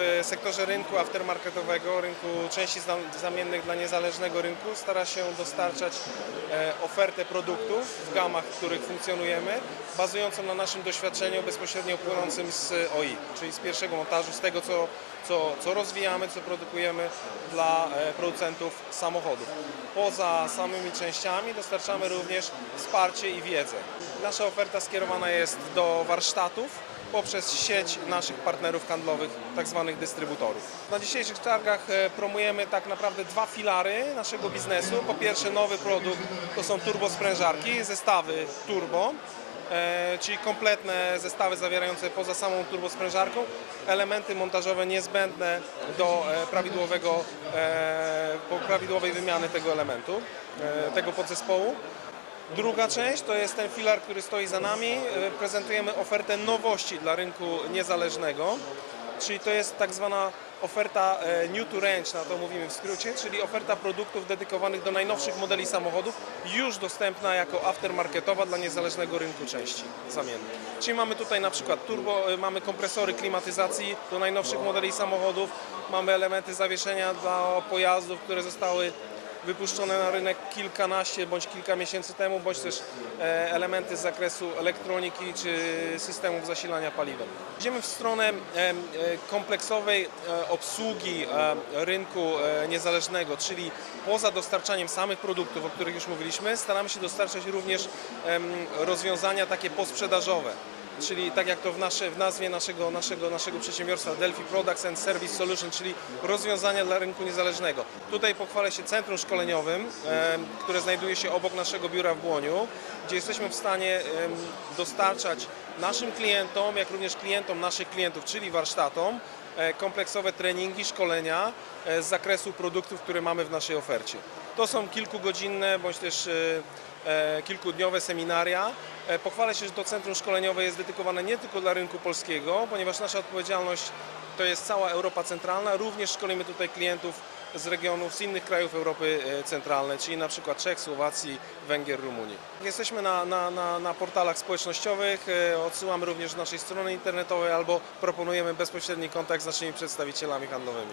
w sektorze rynku aftermarketowego, rynku części zam- zamiennych dla niezależnego rynku stara się dostarczać e, ofertę produktów w gamach, w których funkcjonujemy, bazującą na naszym doświadczeniu bezpośrednio płynącym z OI, czyli z pierwszego montażu, z tego co, co, co rozwijamy, co produkujemy dla e, producentów samochodów. Poza samymi częściami dostarczamy również wsparcie i wiedzę. Nasza oferta skierowana jest do warsztatów, poprzez sieć naszych partnerów handlowych, tak zwanych dystrybutorów. Na dzisiejszych targach e, promujemy tak naprawdę dwa filary naszego biznesu. Po pierwsze nowy produkt to są turbosprężarki, zestawy turbo, e, czyli kompletne zestawy zawierające poza samą turbosprężarką elementy montażowe niezbędne do e, prawidłowego, prawidłowej wymiany tego elementu, tego podzespołu. Druga część to jest ten filar, który stoi za nami. E, Prezentujemy ofertę nowości dla rynku niezależnego, czyli to jest tak zwana oferta e, new to range, na to mówimy w skrócie, czyli oferta produktów dedykowanych do najnowszych modeli samochodów, już dostępna jako aftermarketowa dla niezależnego rynku części zamiennych. Czyli mamy tutaj na przykład turbo, e, mamy kompresory klimatyzacji do najnowszych modeli samochodów, mamy elementy zawieszenia dla pojazdów, które zostały wypuszczone na rynek kilkanaście bądź kilka miesięcy temu, bądź też e, elementy z zakresu elektroniki czy systemów zasilania paliwem. Idziemy w stronę e, kompleksowej e, obsługi rynku niezależnego, czyli poza dostarczaniem samych produktów, o których już mówiliśmy, staramy się dostarczać również rozwiązania takie posprzedażowe czyli tak jak to w, nasze, w nazwie naszego, naszego, naszego przedsiębiorstwa Delphi Products and Service Solution, czyli rozwiązania dla rynku niezależnego. Tutaj pochwalę się centrum szkoleniowym, które znajduje się obok naszego biura w Błoniu, gdzie jesteśmy w stanie dostarczać naszym klientom, jak również klientom naszych klientów, czyli warsztatom, kompleksowe treningi, szkolenia e, z zakresu produktów, które mamy w naszej ofercie. To są kilkugodzinne bądź też e, e, kilkudniowe seminaria. E, Pochwalę się, że to centrum szkoleniowe jest dedykowane nie tylko dla rynku polskiego, ponieważ nasza odpowiedzialność to jest cała Europa Centralna. Również szkolimy tutaj klientów z regionów, z innych krajów Europy e, Centralnej, czyli na przykład Czech, Słowacji, Węgier, Rumunii. Jesteśmy na, na, na, na portalach społecznościowych, e, odsyłamy również naszej strony internetowej albo proponujemy bezpośredni kontakt z naszymi przedstawicielami handlowymi.